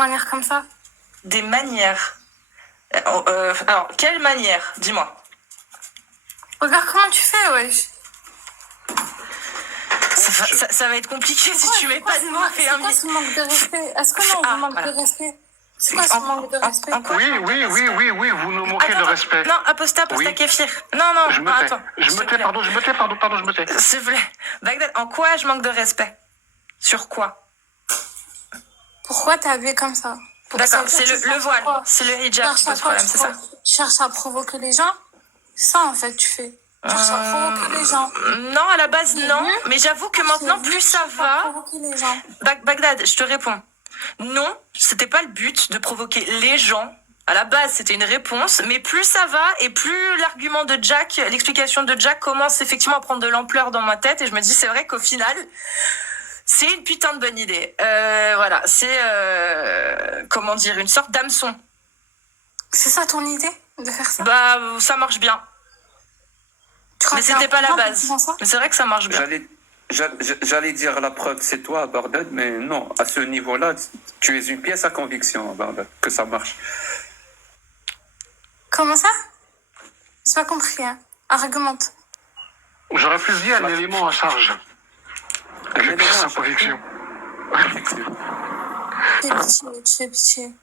manière comme ça? Des manières. Alors, quelle manière? Dis-moi. Regarde comment tu fais, wesh. Ça va être compliqué si tu mets pas de mots. C'est quoi ce manque de respect? Est-ce que non, vous manque de respect? C'est quoi ce manque de respect? Oui, vous nous manquez de respect. Non, aposta Oui. kéfir. Non, Je me tais. attends. Je me tais, pardon, je me tais. S'il te plaît. Bagdad, en quoi je manque de respect? Sur quoi? Pourquoi t'es habillée comme ça? D'accord, c'est le voile, c'est le hijab qui pose problème, c'est ça? Tu cherches à provoquer les gens? C'est ça, en fait, tu fais. Tu cherches à provoquer les gens. Non, à la base, non. Mais j'avoue que maintenant, plus ça va... Provoquer les gens. Bagdad, je te réponds. Non, c'était pas le but de provoquer les gens. À la base, c'était une réponse. Mais plus ça va et plus l'argument de Jack, l'explication de Jack commence effectivement à prendre de l'ampleur dans ma tête. Et je me dis, c'est vrai qu'au final... C'est une putain de bonne idée. Voilà, c'est comment dire, une sorte d'hameçon. C'est ça ton idée de faire ça? Bah, ça marche bien. Mais c'était pas la base. Mais c'est vrai que ça marche bien. J'allais dire la preuve, c'est toi, Bagdad, mais non, à ce niveau-là, tu es une pièce à conviction, Bagdad, que ça marche. Comment ça? J'ai pas compris, hein. Argumente. J'aurais plus dit un élément à charge. J'ai plus sa conviction. Tu fais pitié.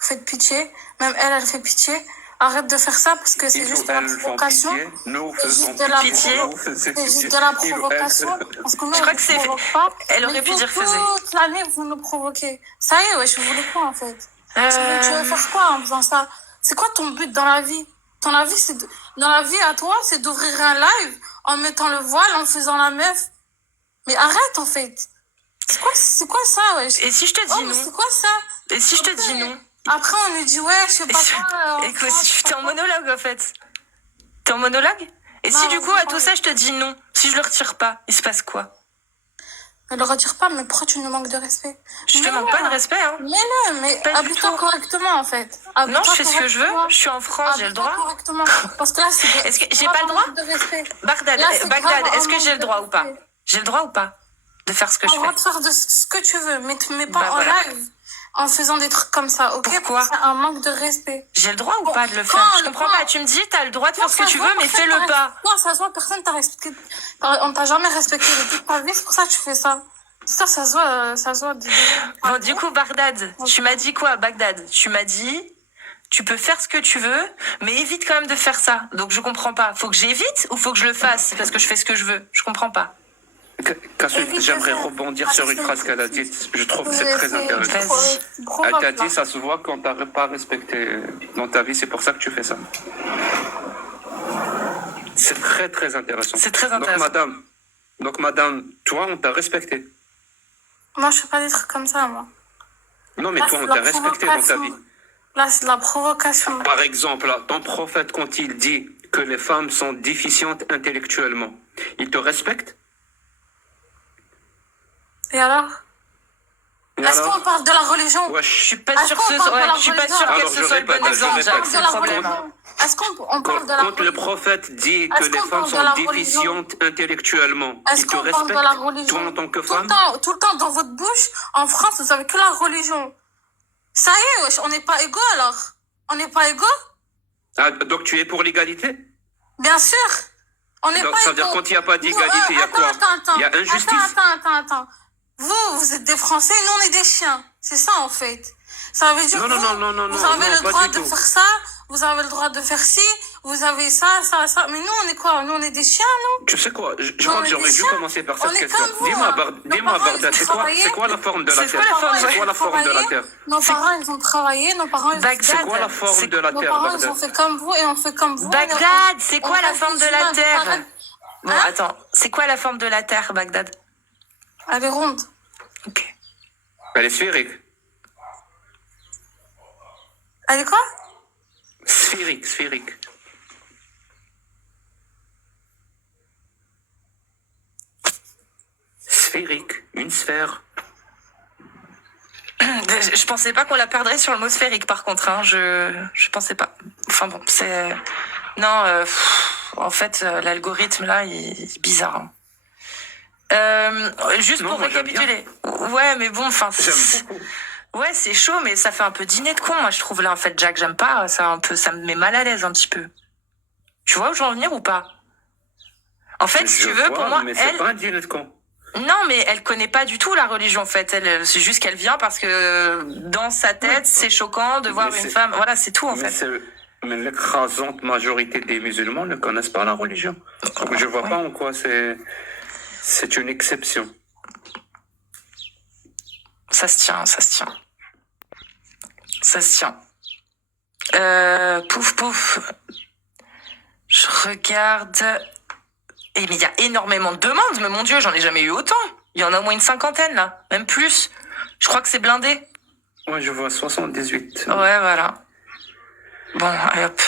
Faites pitié. Même elle fait pitié. Arrête de faire ça parce que c'est juste de la provocation. C'est juste de la provocation. Parce que nous, je crois que c'est fait. Elle aurait pu dire faisait. Toute l'année, vous nous provoquez. Ça y est, ouais, je voulais quoi en fait? Tu veux faire quoi en faisant ça? C'est quoi ton but dans la vie? Dans la vie à toi, c'est d'ouvrir un live en mettant le voile, en faisant la meuf. Mais arrête en fait. C'est quoi ça, wesh? Et si je te dis non? C'est quoi ça? Et si je te dis non? Après, on lui dit, ouais, je sais pas quoi. Écoute, t'es en monologue, en fait. T'es en monologue? Et si, du coup, à tout ça, je te dis non, si je le retire pas, il se passe quoi? Ne le retire pas, mais pourquoi tu nous manques de respect? Je te manque pas de respect, hein. Mais habille-toi correctement, en fait. Non, je fais ce que je veux. Je suis en France, j'ai le droit. Correctement. Parce que là, c'est... Est-ce que j'ai pas le droit? Bagdad, est-ce que j'ai le droit ou pas? J'ai le droit ou pas de faire ce que je fais? Tu as le droit de faire ce que tu veux, mais tu mets pas en live en faisant des trucs comme ça, ok? Pourquoi? C'est un manque de respect. J'ai le droit ou pas de le faire? Je comprends pas. Tu me dis, t'as le droit de faire ce que tu veux, mais fais-le pas. Non, ça se voit, personne t'a respecté. On t'a jamais respecté de toute ta vie, c'est pour ça que tu fais ça. Ça se voit. Bon, du coup, Bagdad, tu m'as dit quoi, Bagdad? Tu m'as dit, tu peux faire ce que tu veux, mais évite quand même de faire ça. Donc, je comprends pas. Faut que j'évite ou faut que je le fasse parce que je fais ce que je veux? Je comprends pas. J'aimerais rebondir sur une phrase qu'elle a dite. Je trouve que c'est très intéressant. Elle t'a dit, ça se voit qu'on t'a pas respecté dans ta vie, c'est pour ça que tu fais ça. C'est très, très intéressant. C'est très intéressant. Donc, madame, toi, on t'a respecté. Moi, je fais pas des trucs comme ça, moi. Non, mais toi, on t'a respecté dans ta vie. Là, c'est de la provocation. Par exemple, là, ton prophète, quand il dit que les femmes sont déficientes intellectuellement, il te respecte? Et alors? Est-ce qu'on parle de la religion? Ouais, je suis pas sûre que ce soit le bon exemple, Jacques, c'est le problème. Est-ce qu'on parle de la Quand le prophète dit que les femmes sont déficientes intellectuellement, il te respecte, toi en tant que femme? Tout le temps dans votre bouche, en France, vous avez que la religion. Ça y est, wesh, on n'est pas égaux alors? On n'est pas égaux? Ah, donc tu es pour l'égalité? Bien sûr. On n'est pas égaux. Ça veut dire quand il n'y a pas d'égalité, il y a quoi? Il y a injustice. Attends. Vous êtes des Français, nous on est des chiens. C'est ça en fait. Ça veut dire que vous avez le droit de faire ça, vous avez le droit de faire ci, vous avez ça. Mais nous on est quoi? Nous on est des chiens, non? Tu sais quoi? Je crois que j'aurais dû commencer par cette question. Dis-moi, Bagdad, c'est quoi la forme de la Terre? C'est quoi la forme de la Terre? Nos parents ils ont travaillé, nos parents ils ont C'est quoi la forme de la Terre? Nos parents ils ont fait comme vous et on fait comme vous. Bagdad, c'est quoi la forme de la Terre? Bon, attends, c'est quoi la forme de la Terre, Bagdad? Elle est ronde. Ok. Elle est sphérique. Elle est quoi? Sphérique. Sphérique, une sphère. Je pensais pas qu'on la perdrait sur le mot sphérique, par contre. Hein. Je pensais pas. Enfin bon, c'est... Non, en fait, l'algorithme, là, il est bizarre. Hein. Juste Non, pour moi, j'aime récapituler. Ouais, mais bon, enfin. J'aime beaucoup. Ouais, c'est chaud, mais ça fait un peu dîner de con, moi, je trouve, là, en fait, Jack, j'aime pas, ça me met mal à l'aise un petit peu. Tu vois où je veux en venir ou pas? En fait, si Je tu veux, vois, pour moi, mais c'est elle... pas un dîner de con. Non, mais elle connaît pas du tout la religion, en fait. C'est juste qu'elle vient parce que dans sa tête, c'est choquant de voir une femme. Voilà, c'est tout, en fait. Mais l'écrasante majorité des musulmans ne connaissent pas la religion. Donc je vois pas en quoi c'est une exception. Ça se tient, ça se tient. Ça se tient. Pouf, pouf. Je regarde. Et mais il y a énormément de demandes, mais mon Dieu, j'en ai jamais eu autant. Il y en a au moins une 50aine, là. Même plus. Je crois que c'est blindé. Ouais, je vois 78. Ouais, voilà. Bon, allez hop.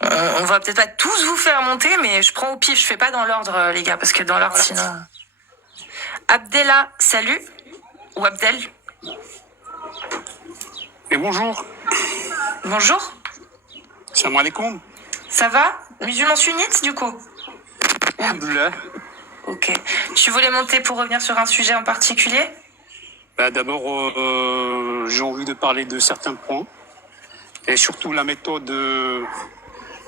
On va peut-être pas tous vous faire monter, mais je prends au pif. Je fais pas dans l'ordre, les gars, parce que dans l'ordre, sinon... Abdella, salut. Ou Abdel. Et bonjour. Bonjour. Salam alaikum. Ça va? Musulman sunnite, du coup? Alhamdoulilah. Ok. Tu voulais monter pour revenir sur un sujet en particulier? D'abord, j'ai envie de parler de certains points. Et surtout la méthode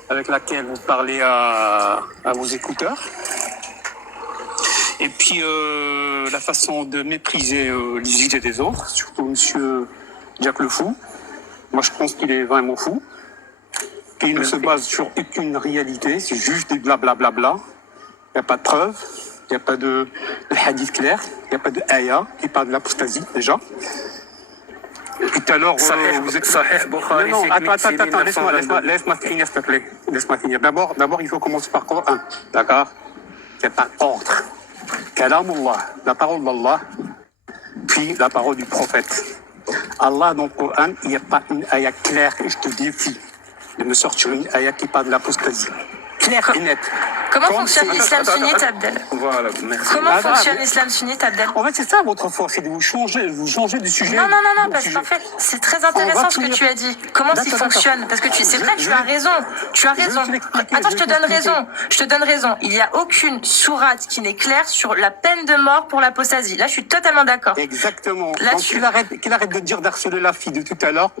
avec laquelle vous parlez à vos écouteurs. Et puis la façon de mépriser les idées des autres, surtout monsieur Jack le Fou. Moi, je pense qu'il est vraiment fou. Il ne se base sur aucune réalité, c'est juste des blablabla. Il n'y a pas de preuves, il n'y a pas de hadith clair, il n'y a pas de ayah qui parle de l'apostasie déjà. Tout à l'heure, vous êtes... Non, attends, laisse-moi finir, s'il te plaît. Laisse-moi finir. D'abord, il faut commencer par Coran, d'accord? C'est pas ordre. Kalamullah, la parole d'Allah, puis la parole du prophète. Allah, dans le Coran, il n'y a pas une ayah claire, et je te défie de me sortir une ayah qui parle de l'apostasie. Claire et nette. Comment fonctionne l'islam sunnite, Abdel? Voilà, merci. Comment fonctionne l'islam sunnite, Abdel? En fait, c'est ça votre force, c'est de vous changer de sujet. Non, parce qu'en fait, c'est très intéressant ce que tu as dit. Comment il fonctionne? Parce que c'est vrai que tu as raison. Tu as raison. Attends, je te donne raison. Il n'y a aucune sourate qui n'est claire sur la peine de mort pour l'apostasie. Là, je suis totalement d'accord. Exactement. Là-dessus. Donc, qu'il arrête de dire d'harceler la fille de tout à l'heure,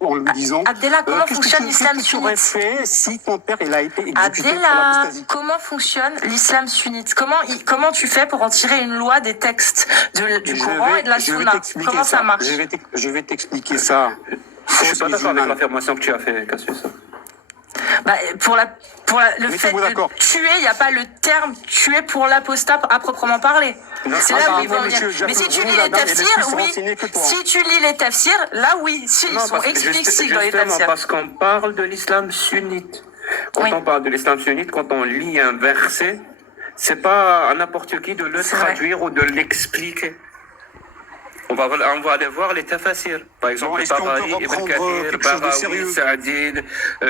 en lui disant... Abdella, comment fonctionne l'islam sunnite? Qu'est-ce que tu aurais fait si ton père, il a été exécuté pour Abdella, l'apostasie? comment fonctionne l'islam sunnite? Comment tu fais pour en tirer une loi des textes du Coran et de la Sunna? Comment ça marche? Je vais t'expliquer ça. Je suis pas d'accord avec l'affirmation que tu as fait, Cassius. Bah, le fait de tuer, il n'y a pas le terme tuer pour l'apostat à proprement parler. C'est là où ils vont venir. Mais si tu lis les tafsirs, oui. Si tu lis les tafsirs, là, oui. Si, ils sont explicites dans les tafsirs. Parce qu'on parle de l'islam sunnite. Quand on parle de l'islam sunnite, quand on lit un verset, c'est pas à n'importe qui de le traduire ou de l'expliquer. On va aller voir les tafasirs. Par exemple, Tabari, Ibn Kathir, Barawi, Sa'di,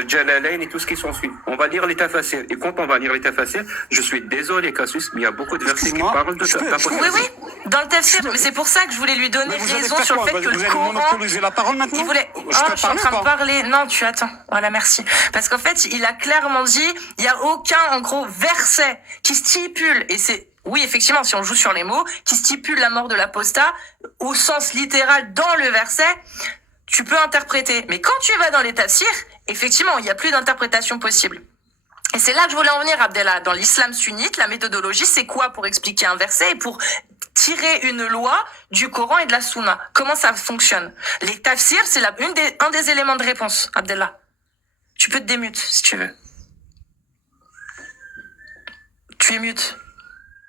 Jalalain et tout ce qui s'ensuit. On va lire les tafasirs. Et quand on va lire les tafasirs, je suis désolé, Cassius, mais il y a beaucoup de versets qui parlent de ça. Oui, dans le tafsir. Mais c'est pour ça que je voulais lui donner raison sur le fait que le Coran... la parole maintenant. Il voulait... je suis en train de parler. Non, tu attends. Voilà, merci. Parce qu'en fait, il a clairement dit, il n'y a aucun, en gros, verset qui stipule, et c'est... Oui, effectivement, si on joue sur les mots, qui stipule la mort de l'apostat, au sens littéral dans le verset, tu peux interpréter. Mais quand tu vas dans les tafsirs, effectivement, il n'y a plus d'interprétation possible. Et c'est là que je voulais en venir, Abdella. Dans l'islam sunnite, la méthodologie, c'est quoi pour expliquer un verset et pour tirer une loi du Coran et de la Sunna? Comment ça fonctionne? Les tafsirs, c'est un des éléments de réponse, Abdella. Tu peux te démute, si tu veux. Tu es mute.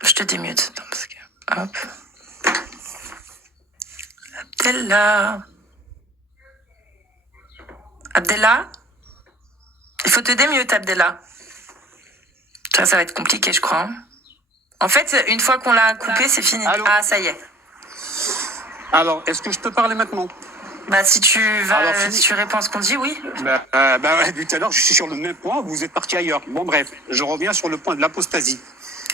Je te démute. Parce que... Hop. Abdella. Il faut te démute, Abdella. Ça va être compliqué, je crois. En fait, une fois qu'on l'a coupé, c'est fini. Allô? Ah, ça y est. Alors, est-ce que je peux parler maintenant? Bah, si tu réponds à ce qu'on dit, oui. Depuis tout à l'heure, je suis sur le même point, vous êtes parti ailleurs. Bon, bref, je reviens sur le point de l'apostasie.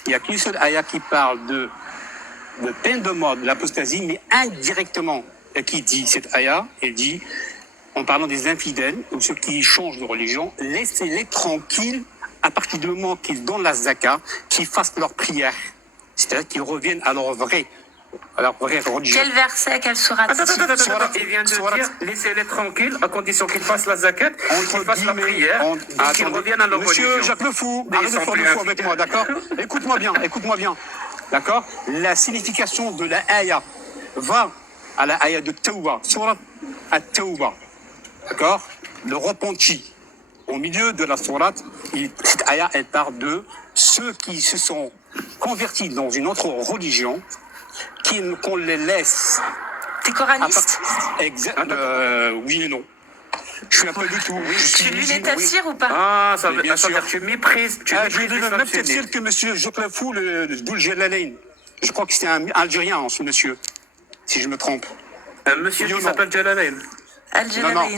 Il n'y a qu'une seule ayah qui parle de peine de mort, de l'apostasie, mais indirectement, qui dit cette ayah, elle dit, en parlant des infidèles, ou ceux qui changent de religion, laissez-les tranquilles à partir du moment qu'ils donnent la zakat, qu'ils fassent leur prière. C'est-à-dire qu'ils reviennent à leur vraie religion. Quel verset, quelle sourate? Attends, il vient de dire laissez-les tranquilles à condition qu'ils fassent la zakat, qu'ils fassent la prière, et qu'ils reviennent à leur religion. Monsieur Jacques Le Fou, Mais ils arrête de sont faire plus le fou avec moi, d'accord? Écoute-moi bien. D'accord? La signification de la ayah va à la ayah de Tawbah, surat at-Tawbah. D'accord? Le repenti. Au milieu de la sourate, cette ayah, elle parle de ceux qui se sont convertis dans une autre religion, qu'on les laisse. T'es coraniste? Oui et non. Je suis un peu de tout. Tu lis les tafsirs ou pas? Ah, ça veut bien dire que tu méprises. Je lis le même tafsir que monsieur Jacques Le Fou, le Doul Jalalain. Je crois que c'est un Algérien, ce monsieur, si je me trompe. Un monsieur qui s'appelle Jalalain.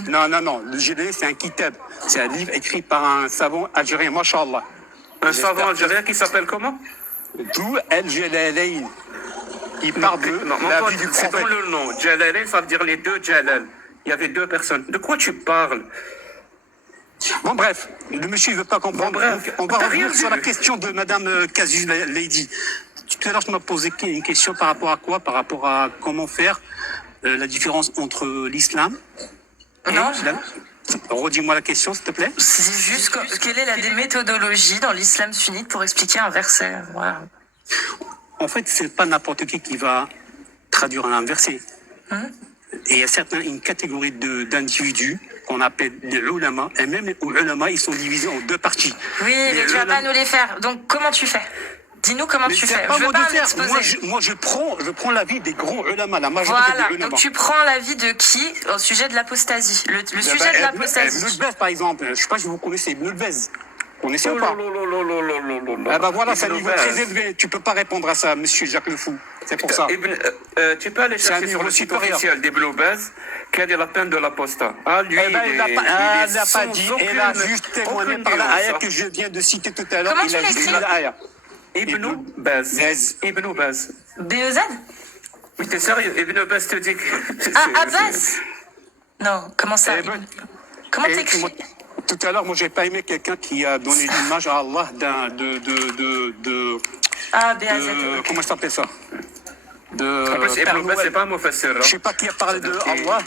Non. Le Jalalain, c'est un kitab. C'est un livre écrit par un savant algérien, mashallah. Un savant algérien qui s'appelle comment? Doul Jalalain. Il parle de la vie du c'est prophète. dans le nom. Jalalain, ça veut dire les deux Jalal. Il y avait deux personnes. De quoi tu parles? Bon, bref, le monsieur ne veut pas comprendre. Bon, bref. Donc, on va T'as revenir rien sur vu. la question de Madame Casus Lady. Tout à l'heure, tu m'as posé une question par rapport à quoi? Par rapport à comment faire la différence entre l'islam et Non. l'islam. Redis-moi la question, s'il te plaît. C'est juste quelle est la méthodologie dans l'islam sunnite pour expliquer un verset? Voilà. En fait, c'est pas n'importe qui va traduire un verset. Et il y a une catégorie d'individus qu'on appelle les ulama, et même les ulama, ils sont divisés en deux parties. Oui, mais tu vas pas nous les faire. Donc, comment tu fais? Dis-nous comment tu fais. Je veux pas m'exposer. Moi, je prends l'avis des grands ulama, la majorité Voilà, des ulama. donc tu prends l'avis de qui au sujet de l'apostasie? Le sujet de l'apostasie. Ibn Baz, par exemple, je ne sais pas si vous connaissez Ibn Baz. Vous connaissez ou pas? Ah ben voilà, c'est un niveau très élevé. Tu ne peux pas répondre à ça, monsieur Jacques Le Fou. C'est pour ça. Tu peux aller chercher sur le site officiel d'Ibn Baz quelle est la peine de l'apostat. Ah, lui, Il n'a pas dit, il a juste témoigné par la ayah que je viens de citer tout à l'heure. Comment Il a tu dit l'écris? la ayah. Ibn Baz. Ibn Baz. BEZ? Mais t'es sérieux? Ibn Baz te dit que... Ah, Abbas? Non, comment ça? Comment Et t'écris? Tout à l'heure, moi, j'ai pas aimé quelqu'un qui a donné l'image à Allah Ah, BAZ. comment ça s'appelle ça? En plus, Père Ibn Baz, c'est Noël. pas un mufassir. Je sais pas qui a parlé de Allah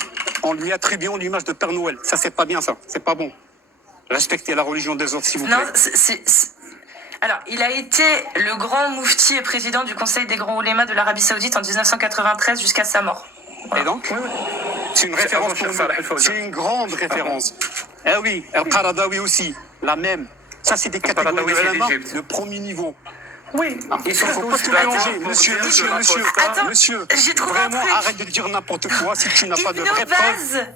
en lui attribuant l'image de Père Noël. Ça, c'est pas bien, ça. C'est pas bon. Respectez la religion des autres, s'il vous plaît. Non, alors, il a été le grand moufti et président du Conseil des grands oulémas de l'Arabie Saoudite en 1993 jusqu'à sa mort. Et donc, c'est une référence pour nous. C'est une grande référence. Eh oui, Al-Qaradawi aussi, la même. Ça, c'est des catégories de ulama de premier niveau. Oui, Il ne faut pas tout mélanger. Monsieur, j'ai trouvé un vraiment, truc. arrête de dire n'importe quoi si tu n'as pas de Ibn vraies preuves. Baz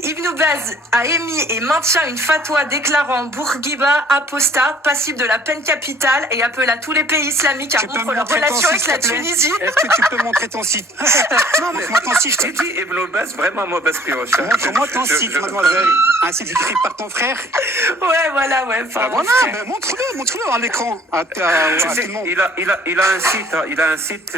Ibn Baz a émis et maintient une fatwa déclarant Bourguiba apostat, passible de la peine capitale et appela tous les pays islamiques à Tu peux rompre me leurs montrer ton relations site, avec la s'il te plaît? Tunisie. Est-ce que tu peux montrer ton site? Non, mais Montre-moi ton je t'ai site. dit Ibn Baz, vraiment mauvaise pioche. Montre-moi ton site, mademoiselle. Un site écrit par ton frère. Ouais, voilà, ouais. Enfin, Voilà, mais montre-le à l'écran. À tout Tu sais, le monde. il a un site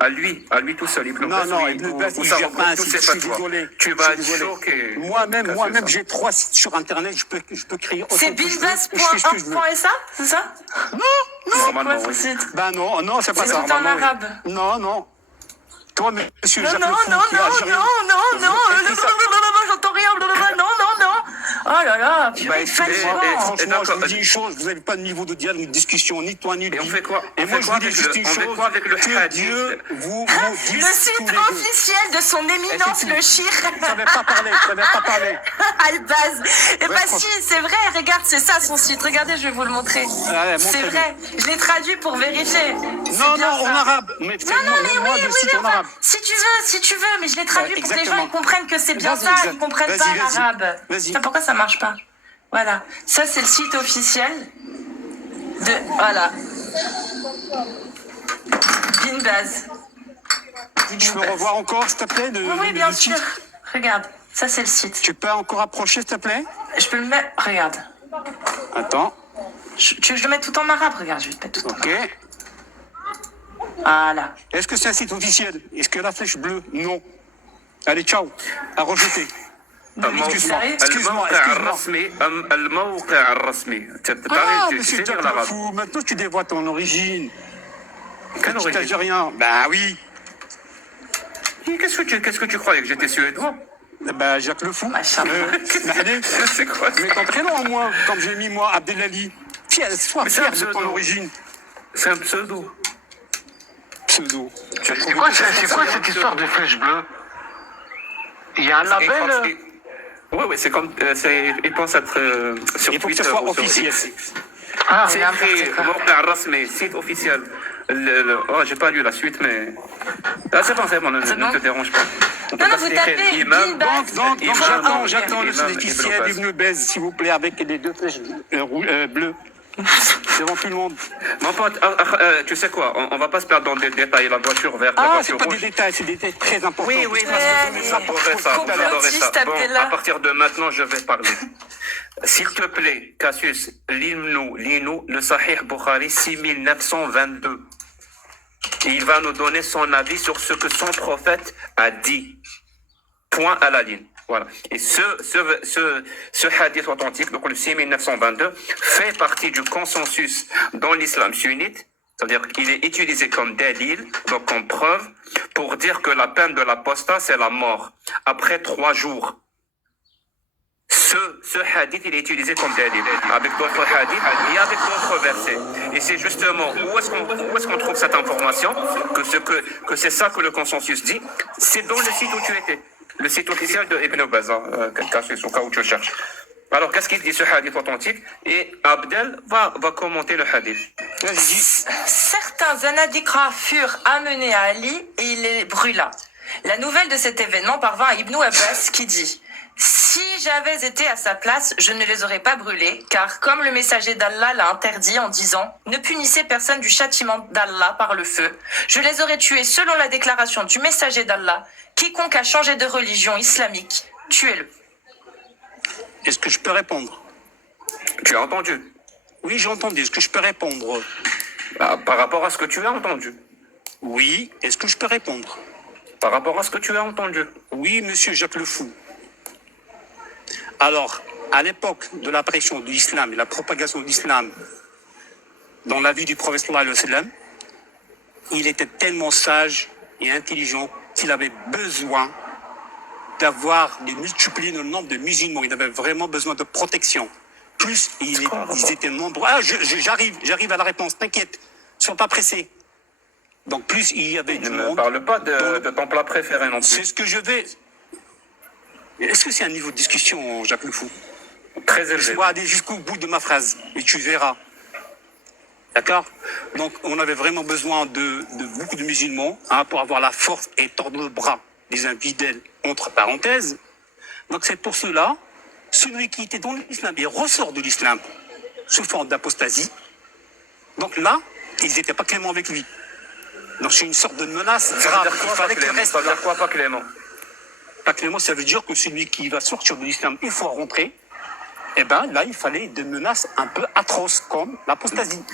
à lui tout seul. Ibn Baz, Non, où Ibn Baz, où il ça gère regroupe pas un tous site, ses je suis fatwas. désolé. Tu vas être choqué. Moi-même, j'ai 3 sites sur Internet, je peux créer autant c'est que je veux, je fais ce que je veux. binbaz.sa, c'est ça? Normalement, C'est quoi oui. ce site? Ben non, c'est pas C'est ça. tout en arabe. Non. Toi, monsieur Non, Jacques non, Le Fou, non, qui est non, algérien. non, j'entends rien, non. Oh là là, purée, Bah, fatigant. franchement, je vous dis une chose, vous n'avez pas de niveau de dialogue, de discussion, ni toi, ni lui. Et on fait quoi? Et moi, je vous dis juste une On fait chose, quoi avec le que hadith? Dieu vous Le maudisse tous site les deux. officiel de son éminence, le shir. Je savais pas parler. Albaz. Eh Ouais, bah si, c'est vrai, regarde, c'est ça son site. Regardez, je vais vous le montrer. Allez, C'est montrez-le. vrai, je l'ai traduit pour vérifier. Non, bien en ça. arabe. Mais fais-moi le site en enfin, arabe. si tu veux, mais je l'ai traduit pour que les gens exactement. ils comprennent que c'est bien Vas-y, ça, exact. ils comprennent Vas-y, pas vas-y. l'arabe. Vas-y. Putain, pourquoi ça marche pas? Voilà, ça c'est le site officiel de... Voilà. Bin Baz. Je peux revoir encore, s'il te plaît, Oui, bien le sûr. titre. Regarde, ça c'est le site. Tu peux encore approcher, s'il te plaît? Je peux le mettre... Regarde. Attends. Tu veux que je le mette tout en arabe? Regarde, je vais te mettre tout en Ok. arabe. Voilà. Est-ce que c'est un site officiel? Est-ce que la flèche bleue? Non. Allez, ciao. À rejeter. الموقع الرسمي الموقع الرسمي Ah, tu monsieur sais Jack lire le l'arabe. fou, maintenant tu dévoies ton origine. Quelle Tu origine? t'agis rien. Bah oui. Qu'est-ce que tu croyais que j'étais suédois? Bah Jacques le fou. C'est quoi ça? Mais ton prénom en moi, comme j'ai mis moi, Abdelali. Sois Mais c'est fier un de ton pseudo. origine. C'est un pseudo. Pseudo. C'est quoi cette histoire de flèche bleue? Il y a un label? Ouais, c'est comme. Ils pensent être sur Il faut que Twitter ce soit ou sur officiel. X. Ah, C'est écrit موقع رسمي, site officiel. Oh, j'ai pas lu la suite, mais. Ah, c'est bon, ne te dérange pas. On peut Non, pas vous écrire tapez imam. Bin Baz. Donc Imam, j'attends le Imam officiel Ibn d'Ibn Baz, s'il vous plaît, avec les deux flèches bleues. Devant tout le monde. Mon pote, tu sais quoi, on va pas se perdre dans des détails. La voiture verte, la Ah, voiture c'est pas des rouge. détails, c'est des détails très importants. Oui, Ouais, j'adorais ça. complotiste, Bon, Abdallah. à partir de maintenant, je vais parler. S'il te plaît, Cassius, lis-nous le Sahih Bukhari 6922. Il va nous donner son avis sur ce que son prophète a dit. Point à la ligne. Voilà. Et ce hadith authentique, donc le 6922, fait partie du consensus dans l'islam sunnite. C'est-à-dire qu'il est utilisé comme dalil, donc comme preuve, pour dire que la peine de l'apostat, c'est la mort, après 3 jours. Ce hadith, il est utilisé comme dalil, avec d'autres hadiths et avec d'autres versets. Et c'est justement, où est-ce qu'on trouve cette information, que c'est ça que le consensus dit, c'est dans le site où tu étais. Le site officiel de Ibn Baz, au cas où tu cherches. Alors, qu'est-ce qu'il dit ce hadith authentique? Et Abdel va commenter le hadith. Certains Zanadiqra furent amenés à Ali et il les brûla. La nouvelle de cet événement parvint à Ibn Abbas qui dit « Si j'avais été à sa place, je ne les aurais pas brûlés, car comme le messager d'Allah l'a interdit en disant « Ne punissez personne du châtiment d'Allah par le feu, je les aurais tués selon la déclaration du messager d'Allah. Quiconque a changé de religion islamique, tuez-le. » Est-ce que je peux répondre? Tu as entendu? Oui, j'ai entendu. Est-ce que je peux répondre? Par rapport à ce que tu as entendu. Oui. Est-ce que je peux répondre? Par rapport à ce que tu as entendu. Oui, monsieur Jacques le Fou. Alors, à l'époque de l'apparition de l'islam et la propagation de l'islam dans la vie du prophète sallallahu alayhi wa sallam, il était tellement sage et intelligent qu'il avait besoin de multiplier le nombre de musulmans. Il avait vraiment besoin de protection. Plus ils étaient nombreux. Ah, j'arrive à la réponse, t'inquiète, ne sois pas pressé. Donc plus il y avait du monde. Ne me parle pas de ton plat préféré non plus. C'est ce que je vais... Est-ce que c'est un niveau de discussion, Jacques le Fou? Très Je élevé. dois aller jusqu'au bout de ma phrase et tu verras. D'accord? Donc on avait vraiment besoin de beaucoup de musulmans pour avoir la force et tordre le bras des infidèles, entre parenthèses. Donc c'est pour cela, celui qui était dans l'islam et ressort de l'islam sous forme d'apostasie, donc là, ils n'étaient pas cléments avec lui. Donc c'est une sorte de menace Ça veut grave. dire Il quoi, fallait pas qu'il Clément? reste Ça veut là. dire quoi, pas Clément? Pas clément, ça veut dire que celui qui va sortir de l'islam une fois rentré, eh ben là, il fallait des menaces un peu atroces, comme l'apostasie.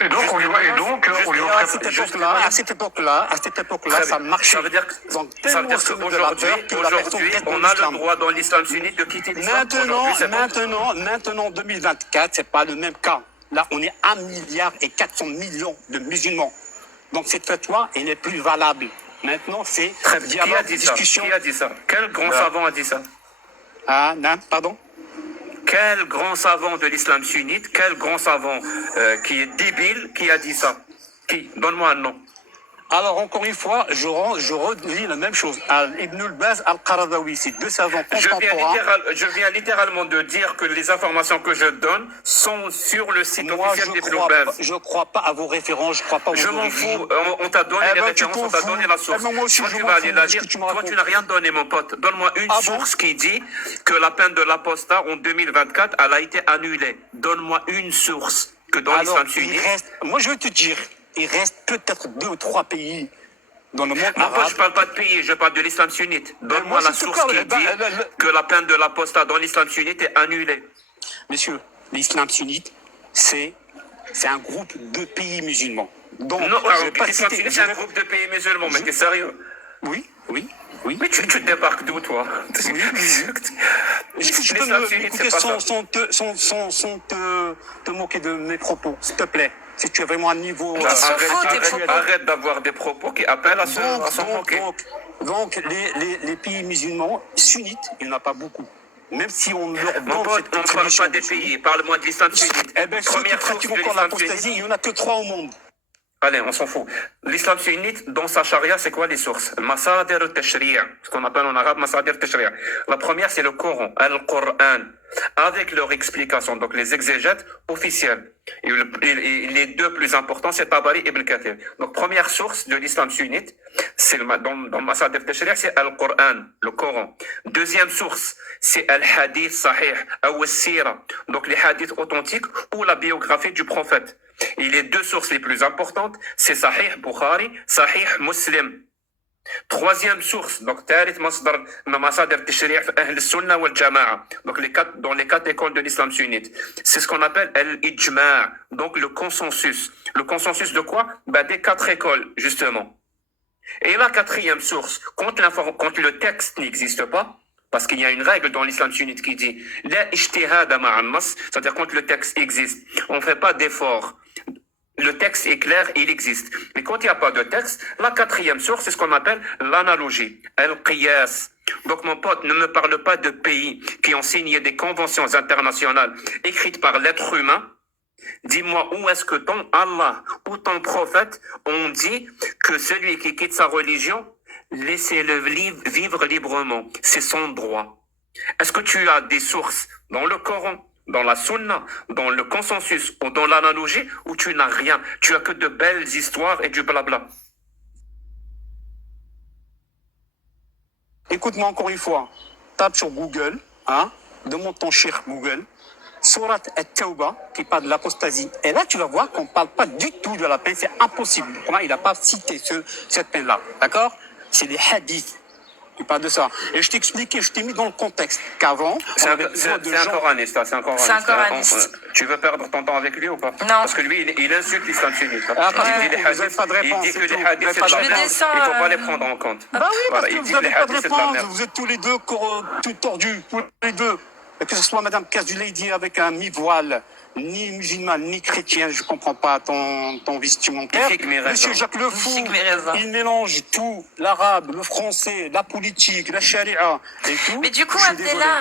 Et donc, on lui À cette époque-là, Très ça bien. marchait. Ça veut dire Donc, ça veut dire tellement de la peur que la personne qu'aujourd'hui, reste dans on a le l'islam. droit dans l'islam sunnite de quitter l'islam. Maintenant, 2024, c'est pas le même cas. Là, on est 1,4 milliard de musulmans. Donc, cette fatwa, elle n'est plus valable. Maintenant, c'est Très bien. Qui a dialogue, dit ça? discussion. Qui a dit ça? Quel grand savant a dit ça? Ah, non, pardon. Quel grand savant de l'islam sunnite, quel grand savant qui est débile, qui a dit ça? Qui? Donne-moi un nom. Alors, encore une fois, je redis la même chose. Ibn al-Baz al-Qaradawi, c'est deux savants contemporains. Je viens littéralement de dire que les informations que je donne sont sur le site Moi, officiel d'Ibn Baz. je crois pas à vos références, je crois pas à vos Je m'en origines. fous, on t'a donné Eh les ben, tu références, t'en on t'a fous. donné la source. Eh ben, moi aussi, Toi, je tu m'en vas aller fous la de ce lire. que tu me Toi, racontes. tu n'as rien donné, mon pote. Donne-moi une Ah bon? source qui dit que la peine de l'apostat en 2024, elle a été annulée. Donne-moi une source que dans Alors, l'islam sunnite. moi, je vais te dire, il reste peut-être 2 ou 3 pays dans le monde Mon pote, arabe. je parle pas de pays, je parle de l'islam sunnite. Donne-moi moi, la je te source parle, qui dit que la peine de l'apostat dans l'islam sunnite est annulée. Monsieur, l'islam sunnite, c'est un groupe de pays musulmans. Donc, Non, je vais pas l'islam citer- sunnite, je c'est un vais- groupe de pays musulmans, mais t'es sérieux? Oui, oui. Oui. Mais tu débarques d'où, toi? Est-ce que je peux L'islam sunnite, écouter c'est pas ça. sans te moquer de mes propos, s'il te plaît? Si tu as vraiment un niveau... Mais ils sont faux, tes propos. Arrête d'avoir des propos qui appellent à s'en moquer. Donc, les pays musulmans sunnites, il n'y en a pas beaucoup. Même si on leur Mon donne pote, cette on ne parle contribution pas des pays. Parle-moi de l'islam sunnite. Eh bien, ceux qui Première source pratiquent de encore l'islam l'apostasie, sunnite. il n'y en a que 3 au monde. Allez, on s'en fout. L'islam sunnite, dans sa charia, c'est quoi les sources? Masadir al-Tashri', ce qu'on appelle en arabe Masadir al-Tashri'. La première, c'est le Coran, Al-Qur'an, avec leur explication, donc les exégètes officiels. Et les deux plus importants, c'est Tabari et Ibn Kathir. Donc, première source de l'islam sunnite, c'est dans Masadir al-Tashri', c'est Al-Qur'an, le Coran. Deuxième source, c'est Al-Hadith Sahih, ou Al-Sira, donc les hadiths authentiques ou la biographie du prophète. Et les deux sources les plus importantes, c'est Sahih Bukhari, Sahih Muslim. Troisième source, donc Thalith Masdar, Masadir Tashri' Ahl Sunnah wal Jama'a. Donc dans les 4 écoles de l'islam sunnite. C'est ce qu'on appelle Al-Ijma', donc le consensus. Le consensus de quoi? Des 4 écoles, justement. Et la quatrième source, quand le texte n'existe pas, parce qu'il y a une règle dans l'islam sunnite qui dit la ijtihada ma'an nas, c'est-à-dire quand le texte existe, on ne fait pas d'effort. Le texte est clair, il existe. Mais quand il n'y a pas de texte, la quatrième source, c'est ce qu'on appelle l'analogie, al-qiyas. Donc mon pote, ne me parle pas de pays qui ont signé des conventions internationales écrites par l'être humain. Dis-moi où est-ce que ton Allah ou ton prophète ont dit que celui qui quitte sa religion, laissez-le vivre librement. C'est son droit. Est-ce que tu as des sources dans le Coran, dans la Sunna, dans le consensus ou dans l'analogie, ou tu n'as rien? Tu as que de belles histoires et du blabla. Écoute-moi encore une fois. Tape sur Google, demande ton cher Google, Surat At-Tawbah, qui parle de l'apostasie. Et là, tu vas voir qu'on ne parle pas du tout de la peine. C'est impossible. Il n'a pas cité cette peine-là. D'accord? C'est les hadiths qui parlent de ça. Et je t'ai expliqué, je t'ai mis dans le contexte qu'avant, c'est un coraniste. C'est un coraniste. Tu veux perdre ton temps avec lui ou pas? Non. Parce que lui, il insulte l'islam sunnite. Il dit que les hadiths, c'est de la merde. Il ne faut pas les prendre en compte. Bah oui, parce que Il vous dit que n'avez les pas de hadiths, c'est de la réponse. merde. Vous êtes tous les deux tout tordus, tous les deux. Et que ce soit Madame Kazuleydi avec un mi-voile, ni musulmane, ni chrétien, je comprends pas ton vestimentaire. Monsieur Jacques Le Fou, il mélange tout, l'arabe, le français, la politique, la charia et tout. Mais du coup, Je suis désolé. Abdallah,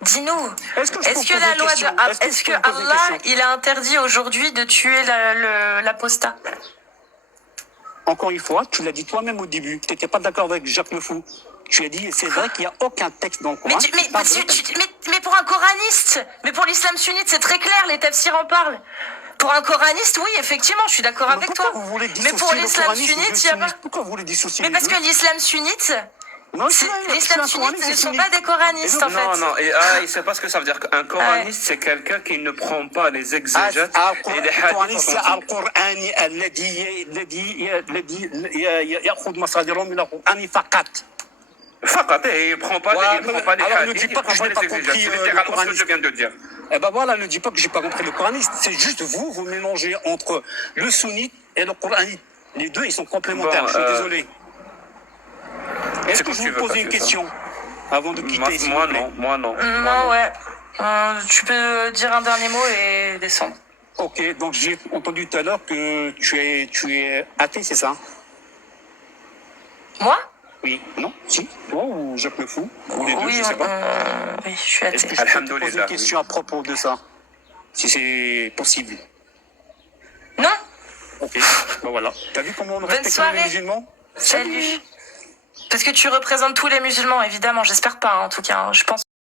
dis-nous, Est-ce que Allah, il a interdit aujourd'hui de tuer l'apostat? Encore une fois, tu l'as dit toi-même au début. Tu n'étais pas d'accord avec Jacques Le Fou. Tu as dit, c'est vrai qu'il n'y a aucun texte dans le Coran. Mais pour un coraniste, mais pour l'islam sunnite, c'est très clair, les tafsirs en parlent. Pour un coraniste, oui, effectivement, je suis d'accord avec toi. Mais pour l'islam sunnite, il n'y a pas... Pourquoi vous voulez dissocier Mais parce que l'islam sunnite... L'islam sunnite, ce ne sont sunni. pas des coranistes, en fait. Non, il ne sait pas ce que ça veut dire. Un coraniste, c'est quelqu'un qui ne prend pas les exégètes et les hadiths. c'est Al-Qur'ani الذي يأخذ مصادره من القرآن فقط. Il ne prend pas les alors ne hadiths, dis il ne pas prend que je pas n'ai pas les compris exégètes. le C'est littéralement ce que coraniste. je viens de dire. Eh ben voilà, ne dis pas que j'ai pas compris le coraniste. C'est juste vous mélangez entre le sunnite et le coraniste. Les deux, ils sont complémentaires. Bon, je suis désolé. Est-ce que quand je tu vous veux poser passer une ça. question avant de quitter s'il Moi vous plaît. non. Non, ouais. Tu peux dire un dernier mot et descendre. Ok, donc j'ai entendu tout à l'heure que tu es athée, c'est ça? Moi? Oui. Non? Si? Toi ou Jacques Le Fou? Ou les deux, Oui, je sais pas. oui, je suis Est-ce athée. que je peux te poser Alhamdoulilah, une question à propos de ça? Si c'est possible. Non? Ok, ben voilà. T'as vu comment on Bonne respecte soirée. les musulmans? Salut. Parce que tu représentes tous les musulmans, évidemment. J'espère pas, en tout cas. Je pense